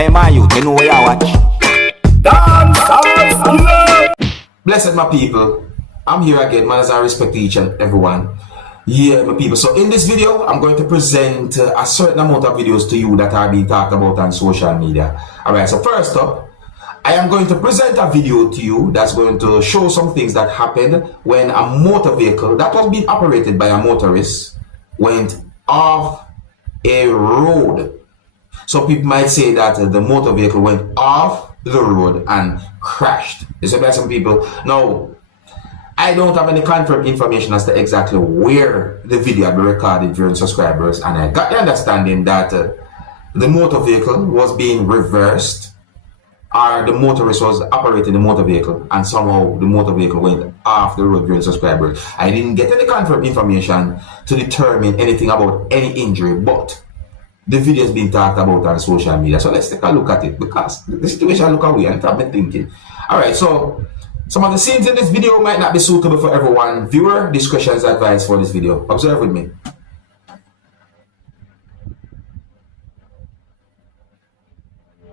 Hey man, you know where you watch. Dancehall. Blessed my people, I'm here again, man, as I respect each and everyone. Yeah, my people, so in this video, I'm going to present a certain amount of videos to you that are being talked about on social media. Alright, so first up, I am going to present a video to you that's going to show some things that happened when a motor vehicle that was being operated by a motorist went off a road. So people might say that the motor vehicle went off the road and crashed. This is by some people. Now, I don't have any confirmed information as to exactly where the video had been recorded during subscribers, and I got the understanding that the motor vehicle was being reversed, or the motorist was operating the motor vehicle and somehow the motor vehicle went off the road during subscribers. I didn't get any confirmed information to determine anything about any injury, but the video is being talked about on social media. So let's take a look at it, because the situation look away and I've been thinking. Alright, so some of the scenes in this video might not be suitable for everyone. Viewer discretion is advised for this video. Observe with me.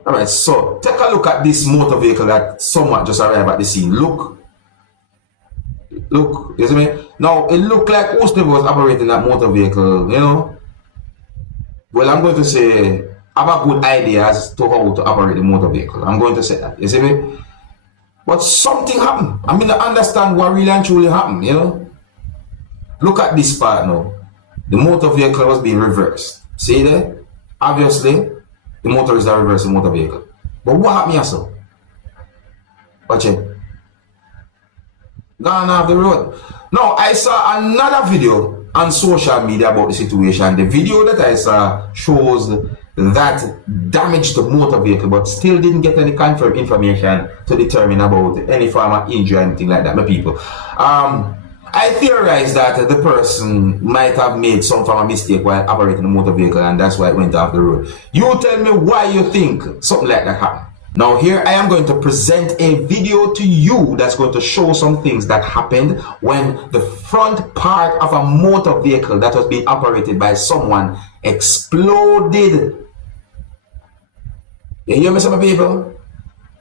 Alright, so take a look at this motor vehicle that somewhat just arrived at the scene. Look, you see me? Now, it looked like Usman was operating that motor vehicle, you know. Well, I'm going to say, I have a good idea as to how to operate the motor vehicle. I'm going to say that, you see me? But something happened. I mean, I understand what really and truly happened, you know. Look at this part now. The motor vehicle was being reversed. See there? Obviously, the motorists are reversing the motor vehicle. But what happened here, so? Watch it. Gone off the road. Now, I saw another video on social media about the situation. The video that I saw shows that damage to motor vehicle, but still didn't get any confirmed information to determine about any form of injury or anything like that, my people. I theorize that the person might have made some form of mistake while operating the motor vehicle, and that's why it went off the road. You tell me why you think something like that happened. Now here I am going to present a video to you that's going to show some things that happened when the front part of a motor vehicle that was being operated by someone exploded. You hear me, some people?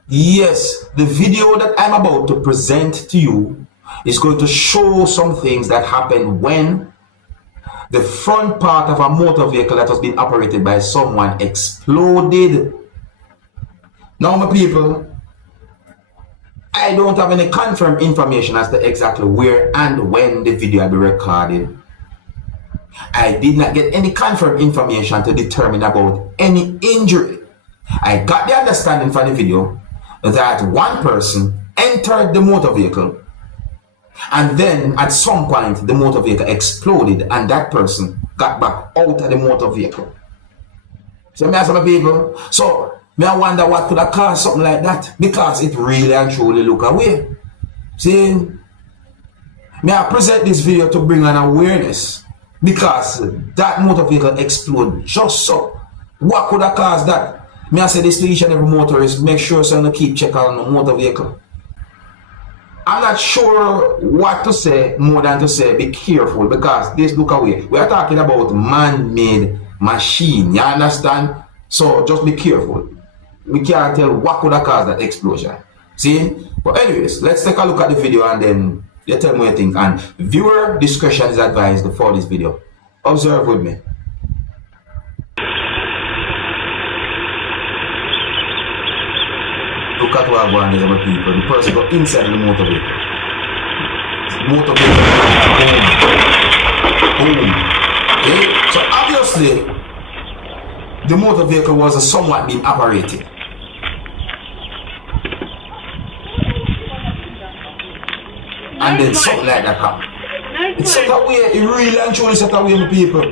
Yes, the video that I'm about to present to you is going to show some things that happened when the front part of a motor vehicle that was being operated by someone exploded. Now, my people, I don't have any confirmed information as to exactly where and when the video will be recorded. I did not get any confirmed information to determine about any injury. I got the understanding from the video that one person entered the motor vehicle, and then at some point the motor vehicle exploded and that person got back out of the motor vehicle. So, me ask my people, so I wonder what could have caused something like that, because it really and truly look away. See, I present this video to bring an awareness, because that motor vehicle exploded just so. What could have caused that? I say this to each and every motorist, make sure so you keep checking on the motor vehicle. I'm not sure what to say more than to say be careful, because this look away. We are talking about man-made machine, you understand? So just be careful. We can't tell what could have caused that explosion. See? But anyways, let's take a look at the video and then you tell me what you think. And viewer discretion is advised for this video. Observe with me. Look at what going on there, my people. The person got inside the motor vehicle. Motor vehicle. Boom. Okay? So obviously, the motor vehicle was somewhat being operated. And then something like that happened. It's set away, it really and truly set away, my people.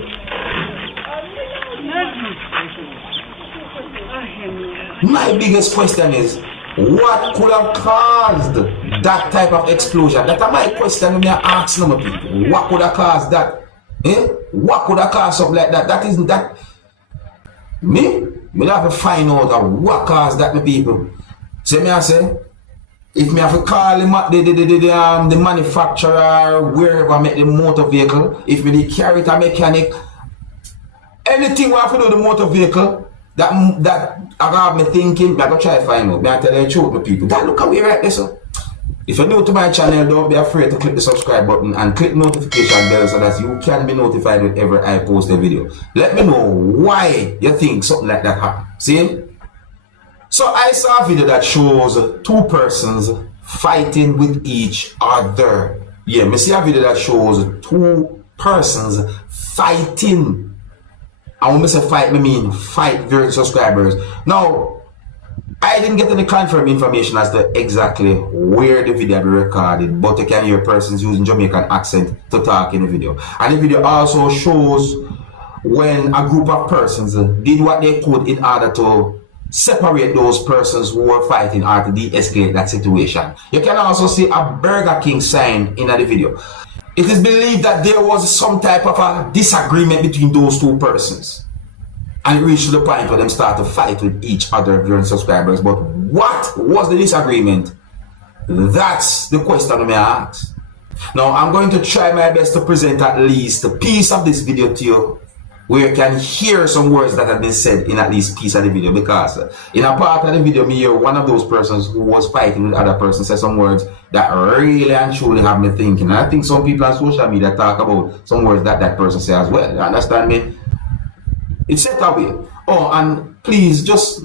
My biggest question is, what could have caused that type of explosion? That's my question when I ask my people. What could have caused that? What could have caused something like that? That isn't that. Me have to find out what caused that, my people. See me I say, if me have to call the manufacturer wherever I make the motor vehicle, if me carry it a mechanic, anything we have to do the motor vehicle, That I got me thinking, I go try to find out. I tell you the truth, my people. That look how we right this up. If you're new to my channel, don't be afraid to click the subscribe button and click notification bell so that you can be notified whenever I post a video. Let me know why you think something like that happened. See? So I saw a video that shows two persons fighting with each other. Yeah, me see a video that shows two persons fighting. And when I say fight, I mean fight very subscribers. Now, I didn't get any confirmed information as to exactly where the video be recorded, but you can hear persons using Jamaican accent to talk in the video. And the video also shows when a group of persons did what they could in order to separate those persons who were fighting or to de-escalate that situation. You can also see a Burger King sign in the video. It is believed that there was some type of a disagreement between those two persons. And it reached to the point where them start to fight with each other during subscribers. But what was the disagreement? That's the question I may ask. Now, I'm going to try my best to present at least a piece of this video to you where you can hear some words that have been said in at least piece of the video, because in a part of the video, me hear one of those persons who was fighting with other person say some words that really and truly have me thinking. And I think some people on social media talk about some words that that person say as well. You understand me? It's set that way. Oh, and please just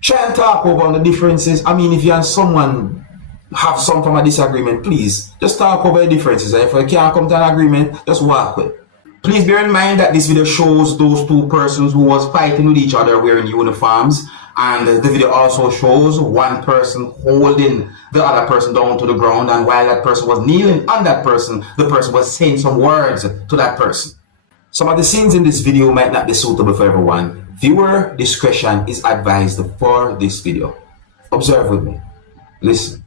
try and talk over the differences. I mean, if you and someone have some form of disagreement, please just talk over the differences. And if you can't come to an agreement, just walk away. Please bear in mind that this video shows those two persons who was fighting with each other wearing uniforms. And the video also shows one person holding the other person down to the ground. And while that person was kneeling on that person, the person was saying some words to that person. Some of the scenes in this video might not be suitable for everyone. Viewer discretion is advised for this video. Observe with me. Listen.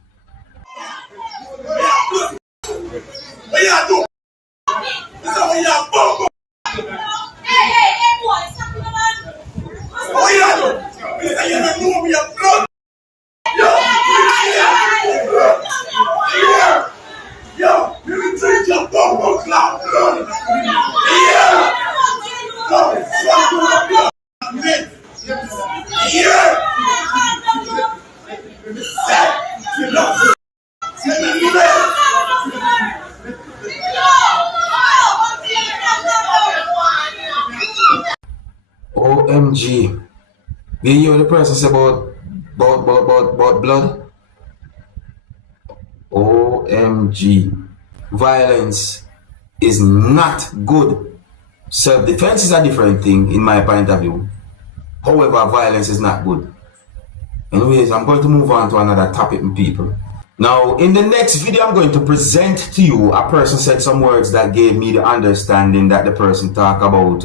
OMG. Did you hear the person say about blood? OMG. Violence is not good. Self-defense is a different thing in my point of view. However, violence is not good. Anyways, I'm going to move on to another topic, people. Now, in the next video, I'm going to present to you a person said some words that gave me the understanding that the person talked about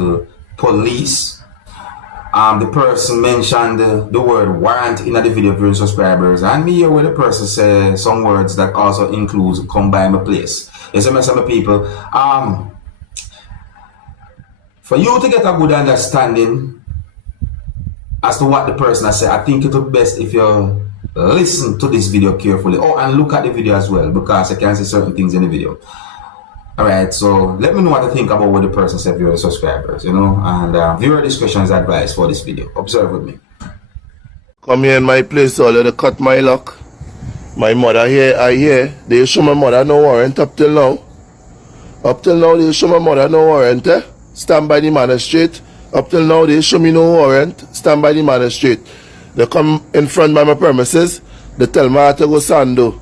police. The person mentioned the word warrant in the video viewing subscribers, and me here where the person said some words that also includes come by my place. Yes, I some people. For you to get a good understanding as to what the person has said, I think it would be best if you listen to this video carefully. Oh, and look at the video as well, because I can see certain things in the video. Alright, so let me know what to think about what the person said, viewer subscribers, you know, and viewer discretion is advised for this video. Observe with me. Come here in my place, so let cut my lock. My mother here, I hear. They show my mother no warrant up till now. Up till now, they show my mother no warrant, eh? Stand by the magistrate. Up till now, they show me no warrant. Stand by the magistrate. They come in front by my premises. They tell me how to go sando.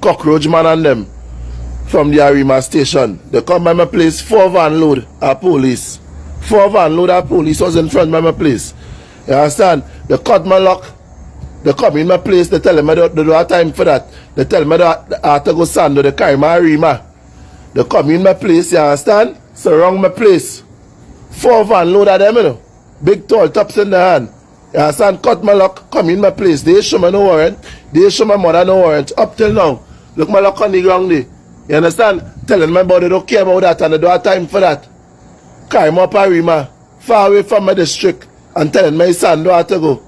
Cockroach man and them. From the Arima station. They come by my place, 4 van load of police. 4 van load of police was in front by my place. You understand? They cut my lock. They come in my place, they tell me they don't have time for that. They tell me that I have to go sando, they carry my Arima. They come in my place, you understand? Surround my place. 4 van load of them, you know. Big tall tops in the hand. You understand? Cut my lock, come in my place. They show me no warrant. They show my mother no warrant. Up till now. Look my lock on the ground there. You understand? Telling my body don't care about that and they don't have time for that. Carry my Arima far away from my district and telling my son don't have to go.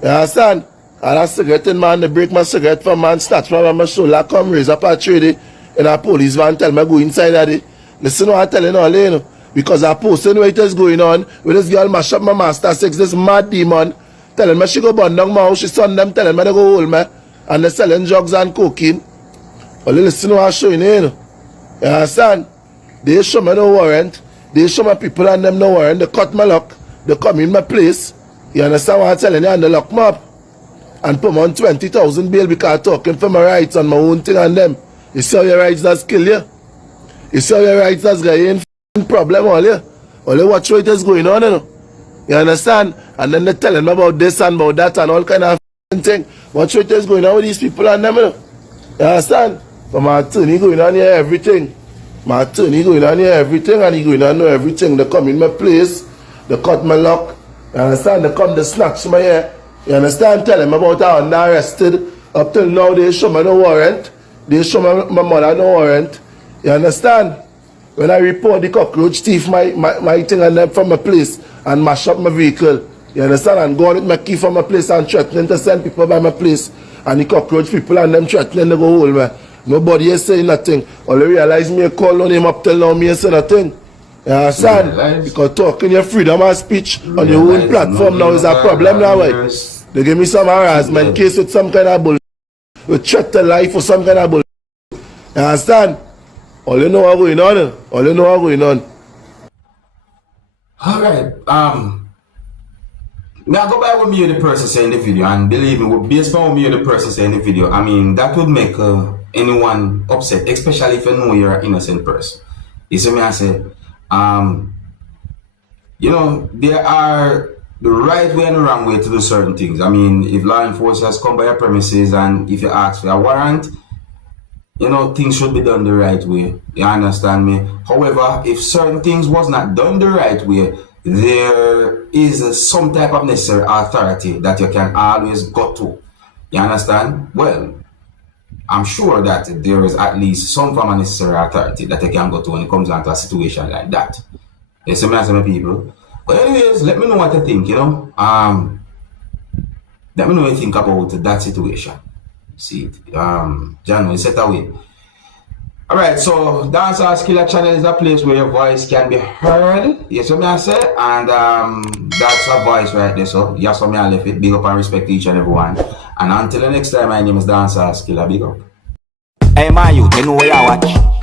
You understand? And that cigarette in man, they break my cigarette from man, snatch from my shoulder, come raise up a trade in a police van, tell me go inside of it. Listen what I'm telling all you know. because I posting what is going on with this girl mash up my master six, this mad demon, telling me she go burn down my house, she son them telling me they go hold me, and they selling drugs and cocaine. Only listen to what I'm showing you, you know. You understand? They show me no warrant, they show my people and them no warrant, they cut my lock, they come in my place, you understand what I'm telling you, and they lock me up, and put me on 20,000 bail because I'm talking for my rights and my own thing and them. You see how your rights does kill you? You see how your rights does get you in problem all you? Only watch what is going on, you know. You understand? And then they're telling me about this and about that and all kind of thing. Watch what is going on with these people and them, you know. You understand? But my attorney going on here everything. My attorney going on here everything and he going on know everything. They come in my place, they cut my lock. You understand? They come, they snatch my hair. You understand? Tell them about how I'm arrested. Up till now they show me no warrant. They show my mother no warrant. You understand? When I report the cockroach thief my thing and them from my place and mash up my vehicle. You understand? And go on with my key from my place and threatening to send people by my place. And the cockroach people and them threatening to go hold me. Nobody is saying nothing. All they realize me call on him up till now me say nothing. You understand? Because talking your freedom of speech on your own platform now is a problem now. Right? They give me some harassment case with some kind of bull. With threat to life or some kind of bull. You understand? All you know what's going on. All you know what's going on. Alright, now go by what me or the person say in the video, and believe me, based on what me or the person say in the video, I mean, that would make anyone upset, especially if you know you're an innocent person. You see me, I say, you know, there are the right way and the wrong way to do certain things. I mean, if law enforcers come by your premises and if you ask for a warrant, you know, things should be done the right way. You understand me? However, if certain things was not done the right way, there is some type of necessary authority that you can always go to. You understand? Well, I'm sure that there is at least some form of necessary authority that you can go to when it comes down to a situation like that. You see me, some people. But anyways, let me know what you think, you know. Let me know what you think about that situation. See it. John, set away. Alright, so Dancehall Skilla channel is a place where your voice can be heard. Yes, what I say, and that's a voice right there. So yes, what I left it. Big up and respect to each and everyone. And until the next time, my name is Dancehall Skilla. Big up. Hey, my youth, you know what you watch?